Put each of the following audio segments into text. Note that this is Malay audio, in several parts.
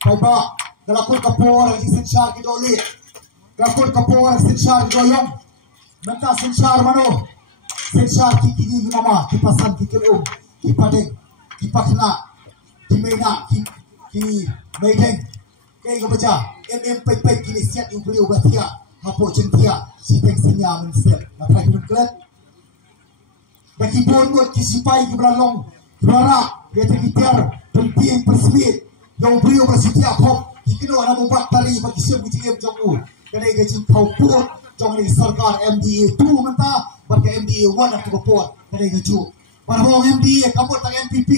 Paiba galakul kapor ang sensar kidoli. Galakul kapor ang sensar goyong. Menta sensar mano. Sensar kikini mama kipasan kikilum kipadeng kipakna kimaina ki maideng kay kabaca pai kini siat yung beliau batia hapo centia si teng sinya menset matrai klet bagi bongot kisipai kibralong kibrara dia tergitar penting persmit yang beliau bersedia hop kikino ana membuat tari bagi siap bijim jomu kadai gaji pauput jong ni sarkar MDA 2 menta bagi MDA 1 aku report kadai gaji para MDA kamu tang MPP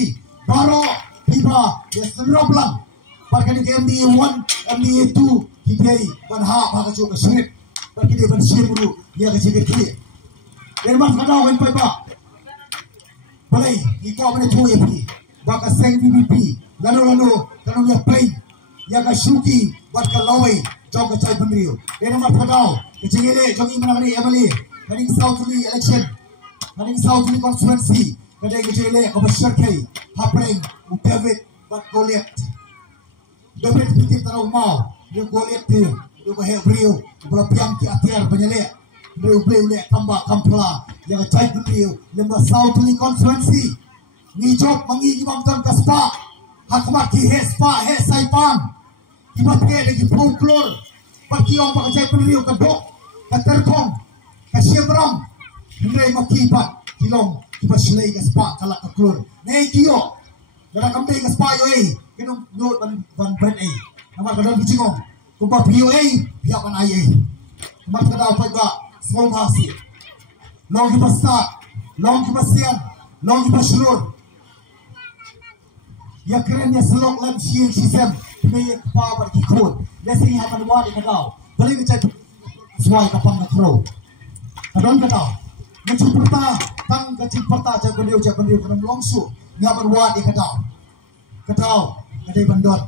baru tiba dia seroblang bagi ni MDA 1 MDA 2 kitai banha bagi gaji kesulit bagi dia bersih dulu dia gaji kecil dan mas kadau kan pai ba balai iko mana cuy pi baka seng PPP lalu kalau dia play ya kasuki buat kalawai jong kecai penriu dan mas kadau kecile jong imana ni emali kani South Lee election kani South Lee constituency kadai kecile ko bersyarkai hapreng David buat Goliath David pikir tarau mau dia Goliath tu dia bahaya beliau bola piang ki atiar penyelek beliau le tambah kampla yang kecai penriu lembah South Lee constituency ni job mangi imam tan kaspa hakmat ki hespa hesaipan kibatke lagi folklore pati orang pakai penriu kedok katerkong kasyemram hendai makibat kilong kibat selai kaspa kalak keklur nei kio dalam kampai kaspa yo kinong not ban nama kadang bicingong kumpa POA pihak ban ai kumpa kadang pai ba small hasi long kibasta long kibasian long kibasrur ya keren ya selok lam siang sistem me pa bar kikot lesi haman wa di kadau balik kecai suai kapang nakro adon kadau mencipta tang kecipta jago beliau kena longsu ngaban wa di kadau kadai bandot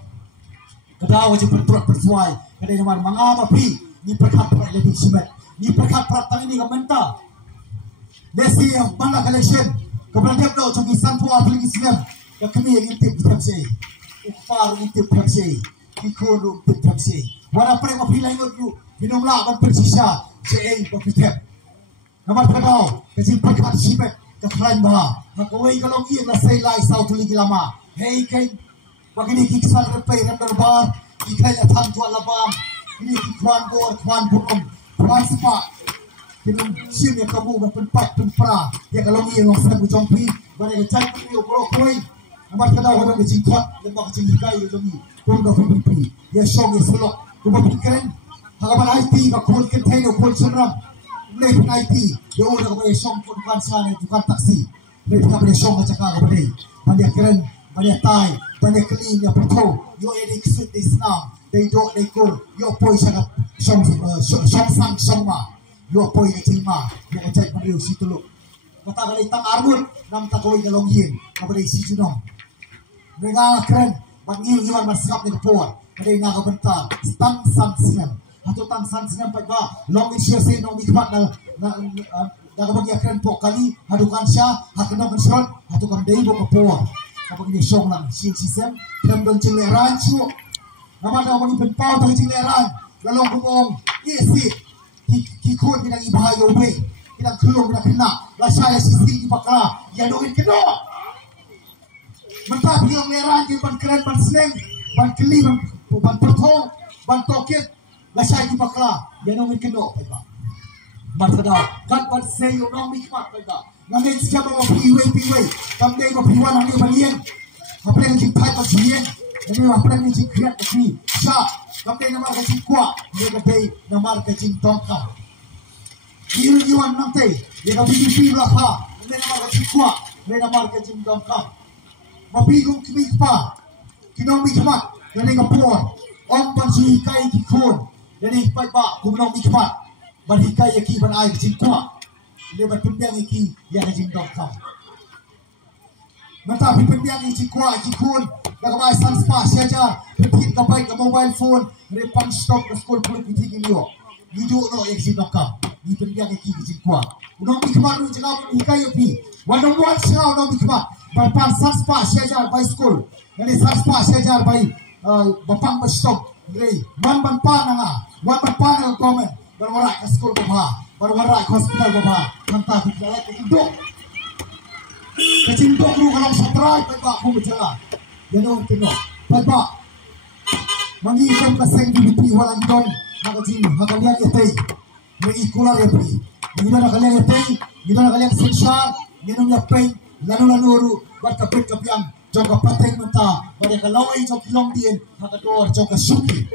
kadau wajib bertuat bersuai kadai nomor mangama pi ni perkat prak lebih sumet ni perkat prak tang ini kamenta lesi yang mana collection keberadian do jogi santu aplik islam ya kami yang intip taksi ufar intip taksi ikonu intip taksi wala pre ma pilai ngu minum la ban persisa sei bapitep namar kadau kasi perkat sibek ka klan ba hakoi kalau ia na sei lai sau tu lagi lama hei kai bagini kiksan repai renderbar ikai ya tham tu labam ini kwan bor kwan bukum kwan sipa minum sim ya kamu berpenpat penpra ya kalau ia long sana bujongpi bare cai prio brokoi namar kadau hodong ke cikot lembak cikai yo jomi tungga pempi ya song ya selok kuba pikiran hakapan IT ka kul container kul sunram mulai pun IT ya udah ka song pun kan sana bukan taksi mulai ka pada song ka ka pada banyak keren banyak tai banyak clean ya betul yo edik sud Islam dai do dai kur yo poi sangat song ma yo poi ke cima ya cai pada situ lu kata kali tang arbut nam takoi galong yin ka pada si junong mereka keren bangil iwan maskap ni kapor kadai naga bentar tang san sinam atau tang san sinam pada long issue say no mikmat na naga bagi akan pok kali hadukan sya hakno konstrot atau kan dei bo kapor kapag ni song lang si sistem kan don cileran chu nama na bagi penpau tang cileran lalong bumong isi kikut kita ibayo be kita kelong kita kena la saya sisi ipakra ya doin kedua mentah yang merah di ban keren ban sleng ban keli ban pertong ban toket la sai di pakla ya no mikno pa ban kada kan ban sei yo no mikmat pa ngamen siapa mo piwe kam dei mo piwan ang balien apreng ji thai pa jien ini apreng ji kriat ni sa kam dei namar ka ji kwa ni ka dei namar ka ji tongka kiru jiwan nang tei ye ka BBP la ha ni namar ka ji kwa ni namar ka ji tongka mapigong kimikpa kinomikmat yani kapor om pansi kai kikon yani paipa kumno mikmat balikai yaki ban ai jingkwa le batundang iki ya jingdokka mata pipendang jingkwa jikun dakamai sanspa seja pipit kapai ka mobile phone re pang stop ka school pulik bitigilio nidu no ya jingdokka ni pendang iki jingkwa uno mikmat nu jengam ikai yopi wadong wan sao no mikmat Bapak Sanspa Syajar by school. Jadi Sanspa Syajar by bapang stop Ray man ban pa na nga man ban pa na komen barwarai ka school ko ba barwarai hospital ko ba hanta kita indok kacindok ru kalau satrai pa ba ko bijala ganon tino pa ba mangikon ka seng di walang don makajin makalian yatay mangikular yatay gina na kalian yatay gina na kalian sinsya gina na yapay lanu berkapit kapiang jauh pateng mentah pada kalawai jauh kilong dien maka doar jauh suki